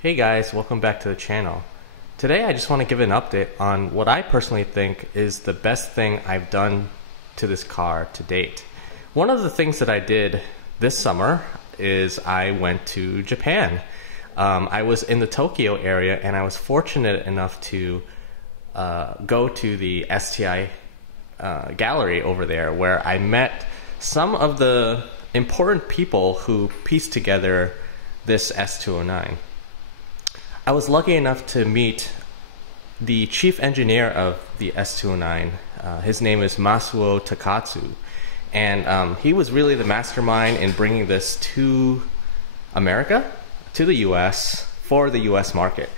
Hey guys, welcome back to the channel. Today I just want to give an update on what I personally think is the best thing I've done to this car to date. One of the things that I did this summer is I went to Japan. I was in the Tokyo area and I was fortunate enough to go to the STI gallery over there, where I met some of the important people who pieced together this S209. I was lucky enough to meet the chief engineer of the S209. His name is Masuo Takatsu, and he was really the mastermind in bringing this to America, to the US, for the US market.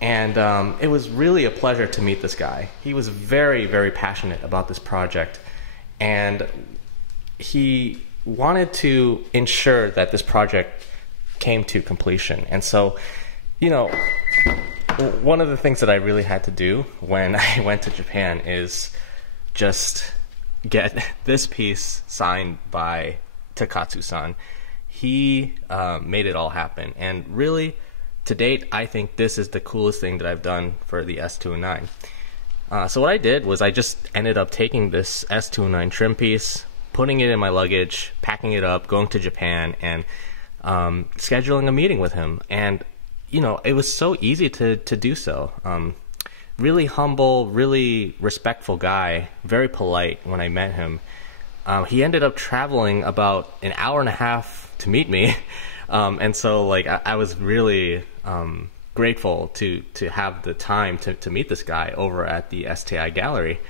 And it was really a pleasure to meet this guy. He was very, very passionate about this project, and he wanted to ensure that this project came to completion. And so, you know, one of the things that I really had to do when I went to Japan is just get this piece signed by Takatsu-san. He made it all happen, and really, to date, I think this is the coolest thing that I've done for the S209. So what I did was I just ended up taking this S209 trim piece, putting it in my luggage, packing it up, going to Japan, and scheduling a meeting with him. And you know, it was so easy to do so. Really humble, really respectful guy, very polite when I met him. He ended up traveling about an hour and a half to meet me. And so like I was really grateful to have the time to meet this guy over at the STI gallery.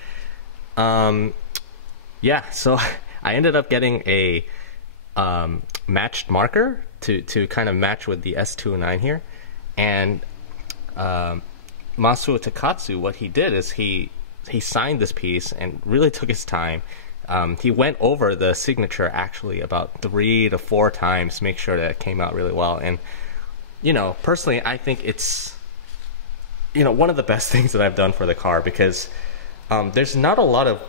Yeah, so I ended up getting a matched marker to kind of match with the S209 here. And Masuo Takatsu, what he did is he signed this piece and really took his time. He went over the signature actually about 3 to 4 times to make sure that it came out really well. And you know, personally, I think it's, you know, one of the best things that I've done for the car, because there's not a lot of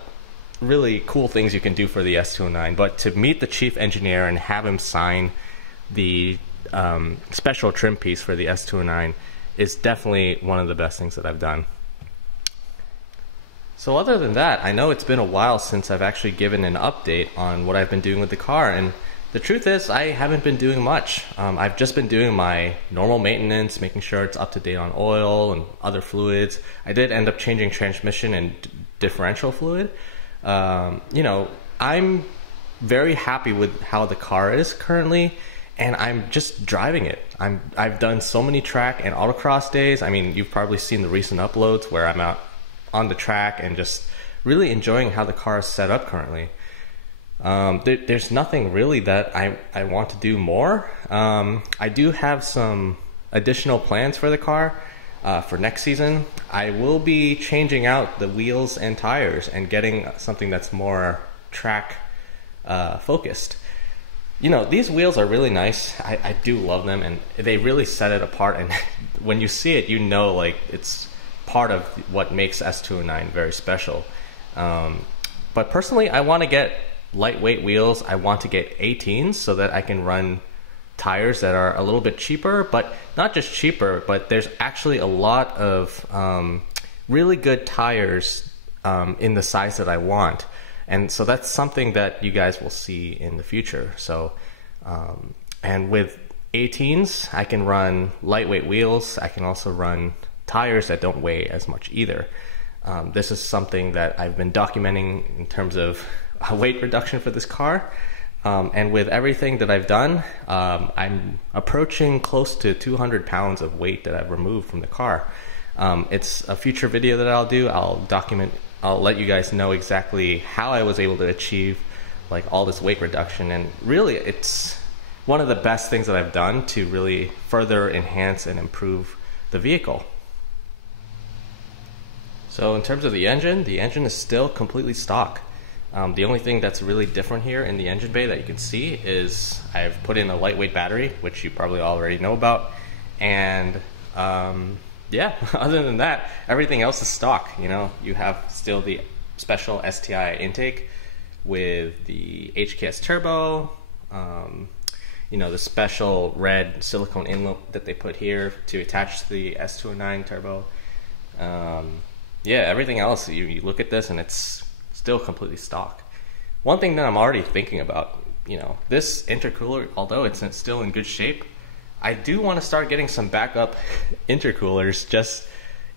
really cool things you can do for the S209, but to meet the chief engineer and have him sign the special trim piece for the S209 is definitely one of the best things that I've done. So other than that, I know it's been a while since I've actually given an update on what I've been doing with the car, and the truth is I haven't been doing much. I've just been doing my normal maintenance, making sure it's up to date on oil and other fluids. I did end up changing transmission and differential fluid. You know, I'm very happy with how the car is currently, and I'm just driving it. I've done so many track and autocross days. I mean, you've probably seen the recent uploads where I'm out on the track and just really enjoying how the car is set up currently. There's nothing really that I want to do more. I do have some additional plans for the car for next season. I will be changing out the wheels and tires and getting something that's more track focused. You know, these wheels are really nice. I do love them, and they really set it apart, and when you see it, you know, like, it's part of what makes S209 very special. But personally, I want to get lightweight wheels. I want to get 18s so that I can run tires that are a little bit cheaper, but not just cheaper, but there's actually a lot of really good tires in the size that I want. And so that's something that you guys will see in the future. So, and with 18s, I can run lightweight wheels. I can also run tires that don't weigh as much either. This is something that I've been documenting in terms of weight reduction for this car. And with everything that I've done, I'm approaching close to 200 pounds of weight that I've removed from the car. It's a future video that I'll do. I'll let you guys know exactly how I was able to achieve like all this weight reduction, and really it's one of the best things that I've done to really further enhance and improve the vehicle. So in terms of the engine is still completely stock. The only thing that's really different here in the engine bay that you can see is I've put in a lightweight battery, which you probably already know about, and yeah, other than that, everything else is stock. You know, you have still the special STI intake with the HKS turbo. you know, the special red silicone inlet that they put here to attach to the S209 turbo. Yeah, everything else, you look at this and it's still completely stock. One thing that I'm already thinking about, you know, this intercooler, although it's still in good shape, I do want to start getting some backup intercoolers, just,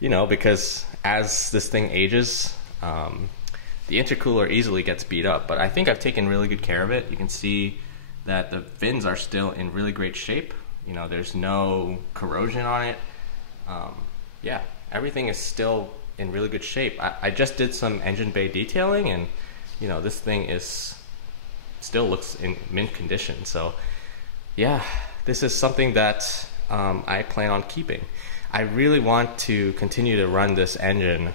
you know, because as this thing ages, the intercooler easily gets beat up, but I think I've taken really good care of it. You can see that the fins are still in really great shape. You know, there's no corrosion on it. Yeah, everything is still in really good shape. I just did some engine bay detailing, and you know, this thing still looks in mint condition. So yeah, this is something that I plan on keeping. I really want to continue to run this engine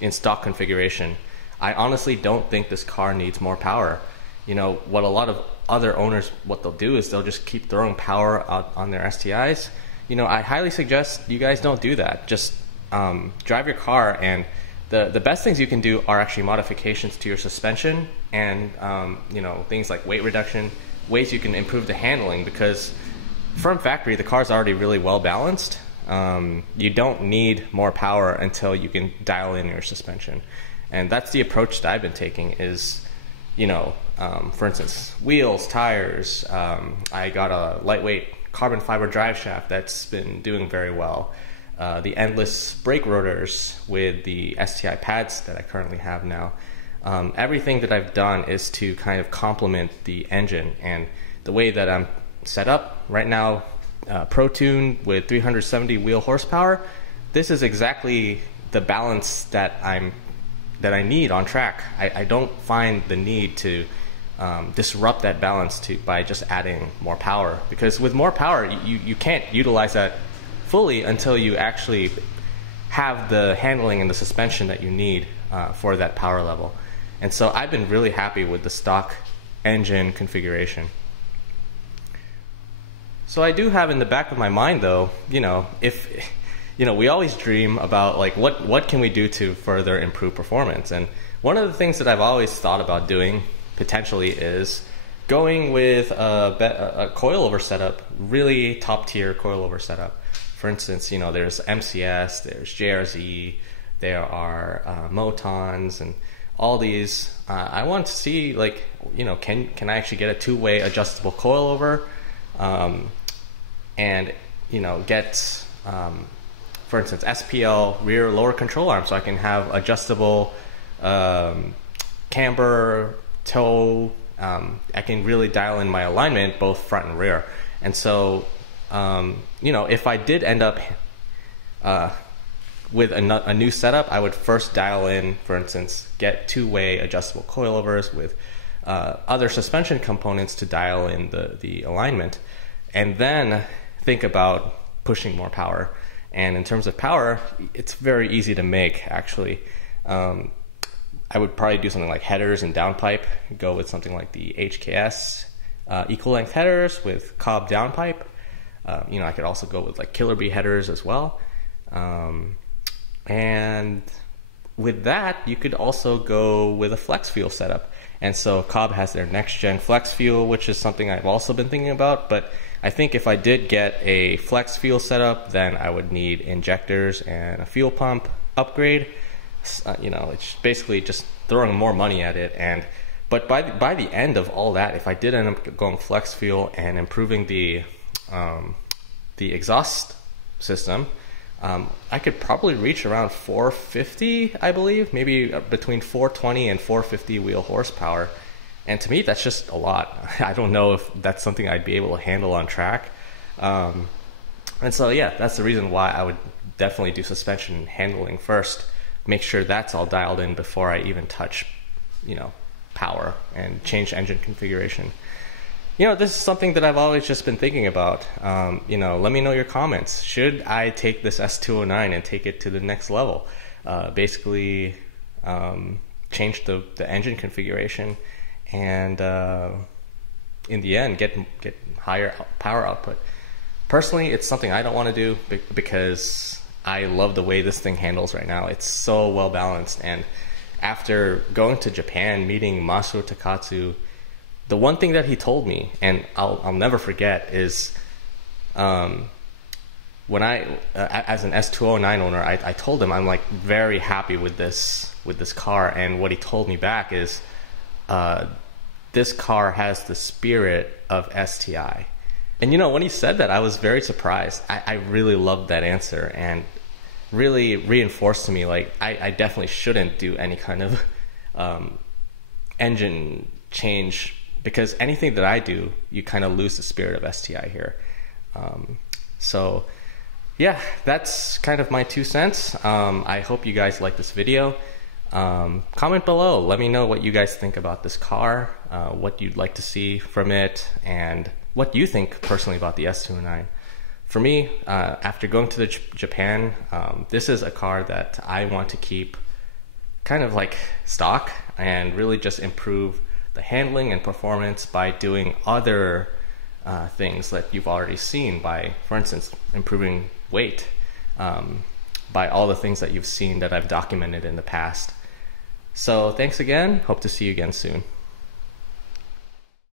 in stock configuration. I honestly don't think this car needs more power. You know, what a lot of other owners, what they'll do is they'll just keep throwing power out on their STIs. You know, I highly suggest you guys don't do that. Just drive your car, and the best things you can do are actually modifications to your suspension and you know, things like weight reduction, ways you can improve the handling, because from factory the car's already really well balanced. You don't need more power until you can dial in your suspension, and that's the approach that I've been taking. Is, you know, for instance, wheels, tires. I got a lightweight carbon fiber drive shaft that's been doing very well. The endless brake rotors with the STI pads that I currently have now. Everything that I've done is to kind of complement the engine, and the way that I'm set up right now, Pro Tune with 370 wheel horsepower. This is exactly the balance that I need on track. I don't find the need to disrupt that balance by just adding more power, because with more power you can't utilize that fully until you actually have the handling and the suspension that you need for that power level. And so I've been really happy with the stock engine configuration. So I do have in the back of my mind, though, you know, if, you know, we always dream about like what can we do to further improve performance. And one of the things that I've always thought about doing potentially is going with a coilover setup, really top tier coilover setup. For instance, you know, there's MCS, there's JRZ, there are Motons, and all these. I want to see, like, you know, can I actually get a two-way adjustable coilover, and, you know, get, for instance, SPL rear lower control arm, so I can have adjustable camber, toe. I can really dial in my alignment both front and rear. And so, you know, if I did end up with a new setup, I would first dial in, for instance, get two-way adjustable coilovers with other suspension components to dial in the alignment, and then think about pushing more power. And in terms of power, it's very easy to make, actually. I would probably do something like headers and downpipe, go with something like the HKS equal length headers with Cobb downpipe. You know, I could also go with like Killer Bee headers as well. And with that, you could also go with a flex fuel setup. And so Cobb has their next gen flex fuel, which is something I've also been thinking about. But I think if I did get a flex fuel setup, then I would need injectors and a fuel pump upgrade. You know, it's basically just throwing more money at it. But by the end of all that, if I did end up going flex fuel and improving the exhaust system, I could probably reach around 450, I believe, maybe between 420 and 450 wheel horsepower. And to me, that's just a lot. I don't know if that's something I'd be able to handle on track. And so, yeah, that's the reason why I would definitely do suspension handling first. Make sure that's all dialed in before I even touch, you know, power and change engine configuration. You know, this is something that I've always just been thinking about. You know, let me know your comments. Should I take this S209 and take it to the next level? Basically, change the engine configuration, and in the end, get higher power output. Personally, it's something I don't want to do because I love the way this thing handles right now. It's so well balanced, and after going to Japan, meeting Masuo Takatsu, the one thing that he told me, and I'll never forget, is when I, as an S209 owner, I told him I'm like very happy with this car, and what he told me back is, this car has the spirit of STI. And you know, when he said that, I was very surprised. I really loved that answer, and really reinforced to me like I definitely shouldn't do any kind of engine change, because anything that I do, you kind of lose the spirit of STI here. So yeah, that's kind of my 2 cents. I hope you guys like this video. Comment below, let me know what you guys think about this car, what you'd like to see from it, and what you think personally about the S209. For me, after going to Japan, this is a car that I want to keep kind of like stock, and really just improve the handling and performance by doing other things that you've already seen, by, for instance, improving weight, by all the things that you've seen that I've documented in the past. So thanks again, hope to see you again soon.